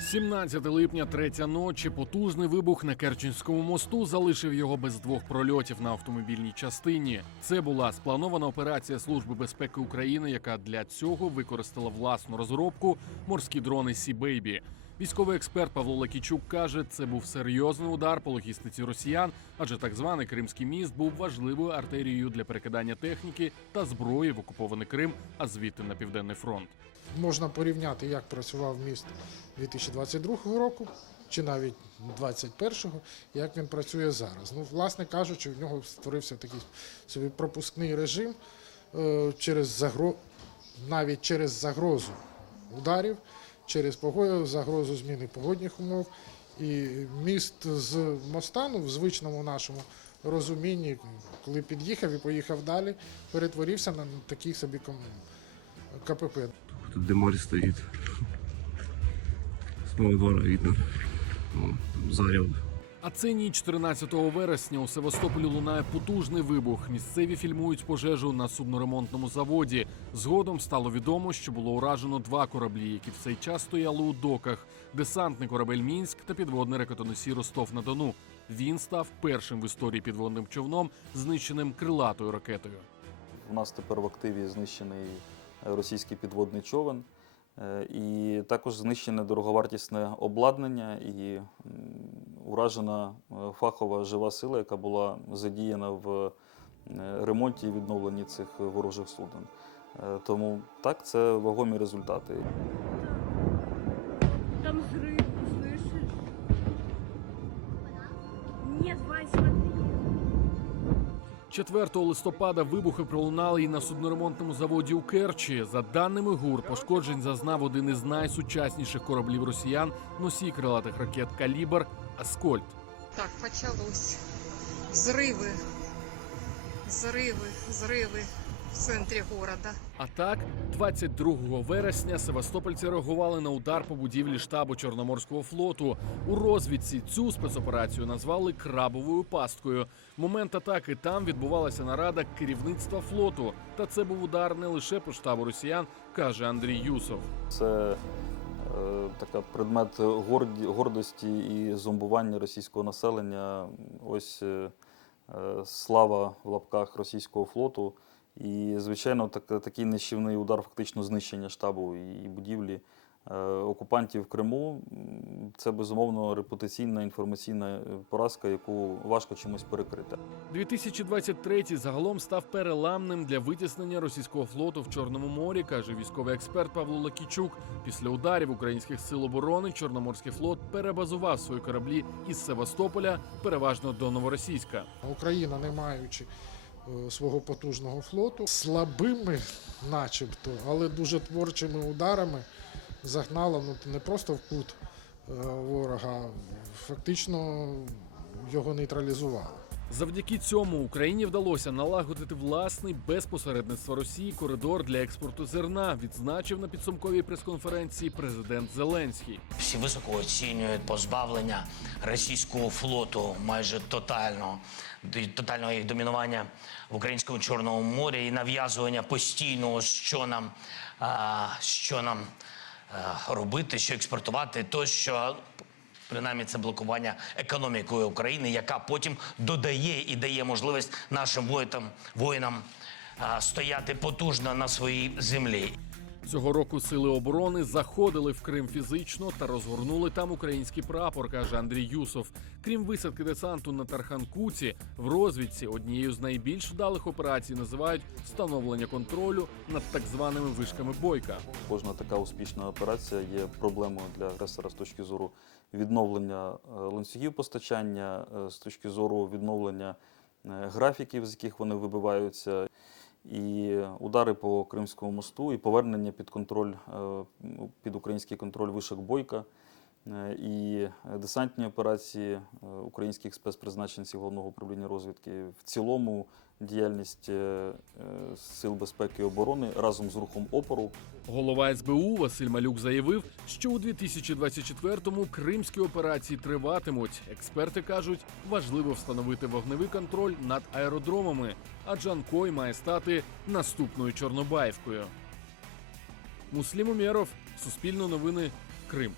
17 липня, третя ночі, потужний вибух на Керченському мосту залишив його без двох прольотів на автомобільній частині. Це була спланована операція Служби безпеки України, яка для цього використала власну розробку морські дрони Сі Бейбі. Військовий експерт Павло Лакічук каже, це був серйозний удар по логістиці росіян, адже так званий Кримський міст був важливою артерією для перекидання техніки та зброї в окупований Крим, а звідти на південний фронт. Можна порівняти, як працював міст 2022 року, чи навіть 2021, як він працює зараз. Ну, власне кажучи, в нього створився такий собі пропускний режим е, через загро... навіть через загрозу ударів, через погоду, загрозу зміни погодних умов. І міст з моста, ну, в звичному нашому розумінні, коли під'їхав і поїхав далі, перетворився на такий собі КПП. Тут Демарь стоїть. З моего двора видно. Там Зарев. А це ніч 13 вересня у Севастополі лунає потужний вибух. Місцеві фільмують пожежу на судноремонтному заводі. Згодом стало відомо, що було уражено два кораблі, які в цей час стояли у доках: десантний корабель Мінськ та підводний ракетоносій Ростов на Дону. Він став першим в історії підводним човном, знищеним крилатою ракетою. У нас тепер в активі знищений російський підводний човен. е, І також знищене дороговартісне обладнання і уражена е, фахова жива сила, яка була задіяна в е, ремонті і відновленні цих ворожих суден. Е, Тому так, це вагомі результати. 4 листопада вибухи пролунали і на судноремонтному заводі у Керчі. За даними ГУР, пошкоджень зазнав один із найсучасніших кораблів росіян носій крилатих ракет Калібр Аскольд. Так, почалось. Взрывы, взрывы, взрывы в центре города. А так, 22 вересня севастопольці реагували на удар по будівлі штабу Чорноморського флоту. У розвідці цю спецоперацію назвали крабовою пасткою. Момент атаки там відбувалася нарада керівництва флоту. Та це був удар не лише по штабу росіян, каже Андрій Юсов. Це е, така предмет горді, гордості і зомбування російського населення. Ось е, е, слава в лапках російського флоту. І, звичайно, так, такий нищівний удар, фактично знищення штабу і будівлі е, окупантів в Криму. Це безумовно репутаційна інформаційна е, поразка, яку важко чимось перекрити. 2023 загалом став переламним для витіснення російського флоту в Чорному морі, каже військовий експерт Павло Лакічук. Після ударів українських сил оборони Чорноморський флот перебазував свої кораблі із Севастополя переважно до Новоросійська. Україна, не маючи свого потужного флоту, слабими, начебто, але дуже творчими ударами загнала ну, не просто в кут е, ворога, фактично його нейтралізувала. Завдяки цьому Україні вдалося налагодити власний без посередництва Росії коридор для експорту зерна. Відзначив на підсумковій прес-конференції президент Зеленський. Всі високо оцінюють позбавлення російського флоту майже тотально, тотального їх домінування в українському чорному морі і нав'язування постійного, що нам, що нам робити, що експортувати, тощо. Принаймні, це блокування економікою України, яка потім додає і дає можливість нашим воїнам, воїнам стояти потужно на своїй землі. Цього року сили оборони заходили в Крим фізично та розгорнули там український прапор, каже Андрій Юсов. Крім висадки десанту на Тарханкуці, в розвідці однією з найбільш вдалих операцій називають встановлення контролю над так званими вишками бойка. Кожна така успішна операція є проблемою для агресора з точки зору відновлення е, ланцюгів постачання, е, з точки зору відновлення е, графіків, з яких вони вибиваються. І удари по Кримському мосту, і повернення під контроль, е, під український контроль вишок бойка, і десантні операції е, українських спецпризначенців головного управління розвідки. В цілому діяльність е, е, сил безпеки і оборони разом з рухом опору Голова СБУ Василь Малюк заявив, що у 2024-му кримські операції триватимуть. Експерти кажуть, важливо встановити вогневий контроль над аеродромами, а Джанкой має стати наступною Чорнобаївкою. Муслім Умєров, Суспільне новини, Крим.